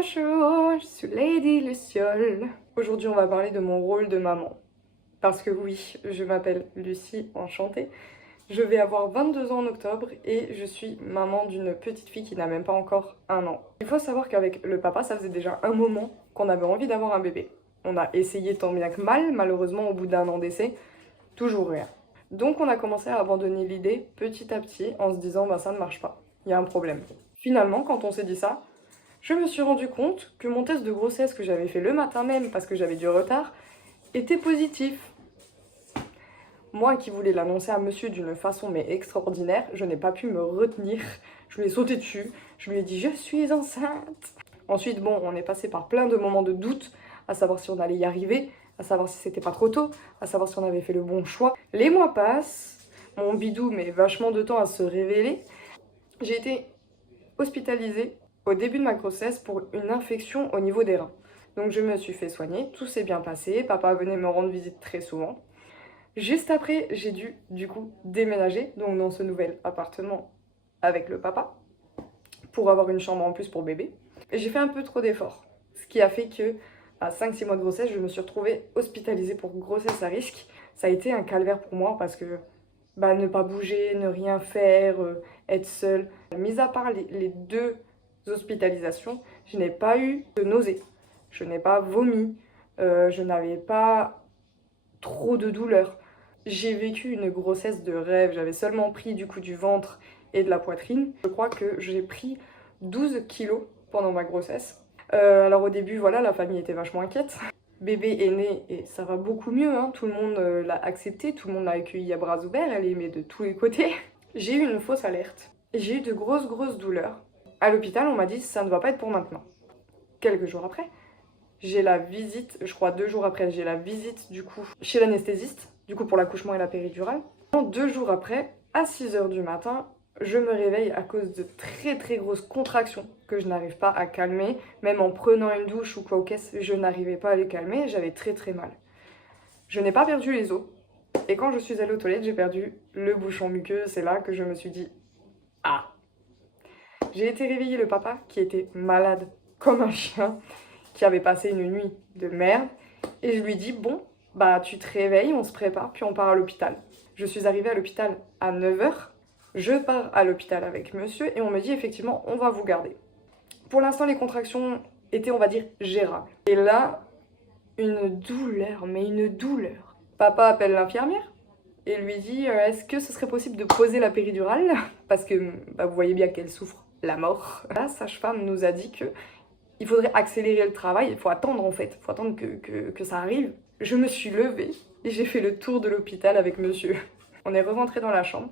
Bonjour, je suis Lady Luciole. Aujourd'hui, on va parler de mon rôle de maman. Parce que oui, je m'appelle Lucie, enchantée. Je vais avoir 22 ans en octobre et je suis maman d'une petite fille qui n'a même pas encore 1 an. Il faut savoir qu'avec le papa, ça faisait déjà un moment qu'on avait envie d'avoir un bébé. On a essayé tant bien que mal, malheureusement au bout d'1 an d'essai, toujours rien. Donc on a commencé à abandonner l'idée petit à petit en se disant bah ça ne marche pas, il y a un problème. Finalement, quand on s'est dit ça, je me suis rendu compte que mon test de grossesse que j'avais fait le matin même parce que j'avais du retard était positif. Moi qui voulais l'annoncer à monsieur d'une façon mais extraordinaire, je n'ai pas pu me retenir. Je lui ai sauté dessus, je lui ai dit je suis enceinte. Ensuite bon, on est passé par plein de moments de doute, à savoir si on allait y arriver, à savoir si c'était pas trop tôt, à savoir si on avait fait le bon choix. Les mois passent, mon bidou met vachement de temps à se révéler. J'ai été hospitalisée au début de ma grossesse pour une infection au niveau des reins. Donc je me suis fait soigner, tout s'est bien passé, papa venait me rendre visite très souvent. Juste après, j'ai dû du coup déménager donc dans ce nouvel appartement avec le papa pour avoir une chambre en plus pour bébé. Et j'ai fait un peu trop d'efforts, ce qui a fait que à 5-6 mois de grossesse, je me suis retrouvée hospitalisée pour grossesse à risque. Ça a été un calvaire pour moi parce que ne pas bouger, ne rien faire, être seule. Mis à part les 2 hospitalisations, je n'ai pas eu de nausée, je n'ai pas vomi, je n'avais pas trop de douleur. J'ai vécu une grossesse de rêve, j'avais seulement pris du coup du ventre et de la poitrine. Je crois que j'ai pris 12 kilos pendant ma grossesse. Alors au début, voilà, la famille était vachement inquiète. Bébé est né et ça va beaucoup mieux, hein. Tout le monde l'a accepté, tout le monde l'a accueilli à bras ouverts, elle est aimée de tous les côtés. J'ai eu une fausse alerte et j'ai eu de grosses douleurs. À l'hôpital, on m'a dit ça ne va pas être pour maintenant. Quelques jours après, j'ai la visite, je crois 2 jours après, j'ai la visite du coup chez l'anesthésiste, du coup pour l'accouchement et la péridurale. 2 jours après, à 6 h du matin, je me réveille à cause de très grosses contractions que je n'arrive pas à calmer. Même en prenant une douche ou quoi au caisse, je n'arrivais pas à les calmer, j'avais très mal. Je n'ai pas perdu les os. Et quand je suis allée aux toilettes, j'ai perdu le bouchon muqueux. C'est là que je me suis dit « Ah !» J'ai été réveiller le papa qui était malade comme un chien, qui avait passé une nuit de merde. Et je lui dis « Bon, bah tu te réveilles, on se prépare, puis on part à l'hôpital. » Je suis arrivée à l'hôpital à 9 h. Je pars à l'hôpital avec monsieur et on me dit effectivement on va vous garder. Pour l'instant les contractions étaient on va dire gérables. Et là, une douleur, mais une douleur. Papa appelle l'infirmière et lui dit est-ce que ce serait possible de poser la péridurale? Parce que vous voyez bien qu'elle souffre la mort. La sage-femme nous a dit que il faudrait accélérer le travail, il faut attendre en fait, il faut attendre que ça arrive. Je me suis levée et j'ai fait le tour de l'hôpital avec monsieur. On est rentré dans la chambre.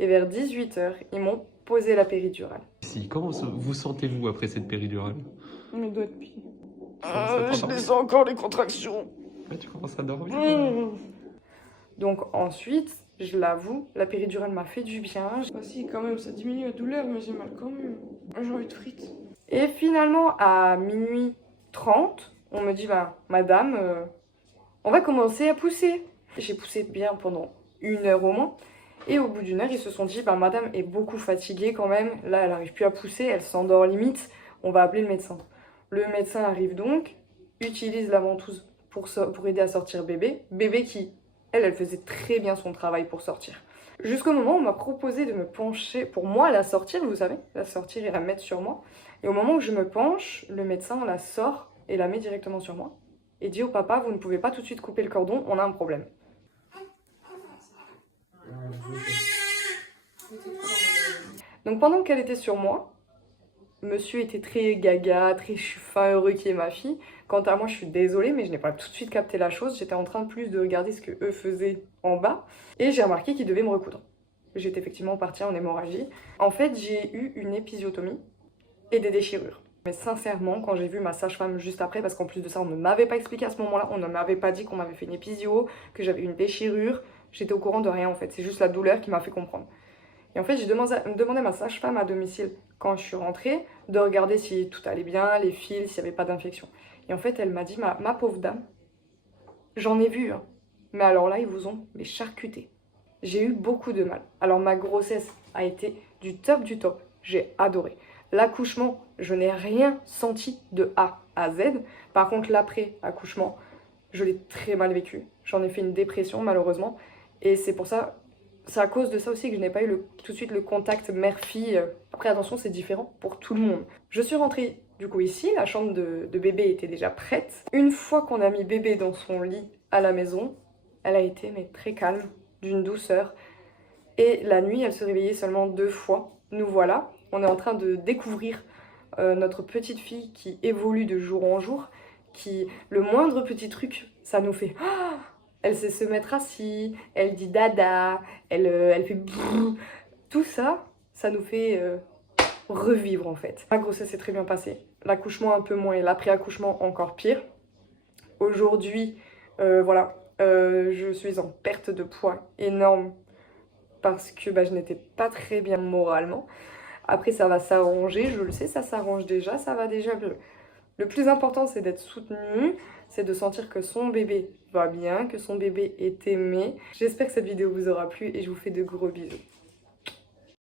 Et vers 18 h, ils m'ont posé la péridurale. Comment vous sentez-vous après cette péridurale? Mes doigts de pied. Je les sens encore les contractions. Ouais, tu commences à dormir. Donc ensuite, je l'avoue, la péridurale m'a fait du bien. Bah si, quand même, ça diminue la douleur, mais j'ai mal quand même. J'ai envie de frites. Et finalement, à minuit 30, on me dit, madame, on va commencer à pousser. J'ai poussé bien pendant 1 heure au moins. Et au bout d'1 heure, ils se sont dit, madame est beaucoup fatiguée quand même. Là, elle n'arrive plus à pousser, elle s'endort limite. On va appeler le médecin. Le médecin arrive donc, utilise la ventouse pour aider à sortir bébé. Bébé qui, elle faisait très bien son travail pour sortir. Jusqu'au moment où on m'a proposé de me pencher, pour moi, la sortir, vous savez, la sortir et la mettre sur moi. Et au moment où je me penche, le médecin la sort et la met directement sur moi. Et dit au papa, vous ne pouvez pas tout de suite couper le cordon, on a un problème. Donc pendant qu'elle était sur moi, monsieur était très gaga, très je suis fin heureux qui est ma fille. Quant à moi, je suis désolée, mais je n'ai pas tout de suite capté la chose. J'étais en train de plus de regarder ce que eux faisaient en bas. Et j'ai remarqué qu'ils devaient me recoudre. J'étais effectivement partie en hémorragie. En fait, j'ai eu une épisiotomie et des déchirures. Mais sincèrement, quand j'ai vu ma sage-femme juste après, parce qu'en plus de ça, on ne m'avait pas expliqué à ce moment-là, on ne m'avait pas dit qu'on m'avait fait une épisio, que j'avais une déchirure, j'étais au courant de rien en fait. C'est juste la douleur qui m'a fait comprendre. Et en fait, j'ai demandé à ma sage-femme à domicile, quand je suis rentrée, de regarder si tout allait bien, les fils, s'il n'y avait pas d'infection. Et en fait, elle m'a dit, ma pauvre dame, j'en ai vu, hein. Mais alors là, ils vous ont charcuté. J'ai eu beaucoup de mal. Alors ma grossesse a été du top. J'ai adoré. L'accouchement, je n'ai rien senti de A à Z. Par contre, l'après-accouchement, je l'ai très mal vécu. J'en ai fait une dépression malheureusement. Et c'est pour ça, c'est à cause de ça aussi que je n'ai pas eu tout de suite le contact mère-fille. Après attention, c'est différent pour tout le monde. Je suis rentrée du coup ici, la chambre de bébé était déjà prête. Une fois qu'on a mis bébé dans son lit à la maison, elle a été mais très calme, d'une douceur. Et la nuit, elle se réveillait seulement 2 fois. Nous voilà, on est en train de découvrir notre petite fille qui évolue de jour en jour, qui, le moindre petit truc, ça nous fait... Ah, elle sait se mettre assise, elle dit dada, elle fait brrr. Tout ça, ça nous fait revivre en fait. La grossesse s'est très bien passée, l'accouchement un peu moins et l'après-accouchement encore pire. Aujourd'hui, voilà, je suis en perte de poids énorme parce que je n'étais pas très bien moralement. Après, ça va s'arranger, je le sais, ça s'arrange déjà, ça va déjà mieux. Le plus important, c'est d'être soutenu, c'est de sentir que son bébé va bien, que son bébé est aimé. J'espère que cette vidéo vous aura plu et je vous fais de gros bisous.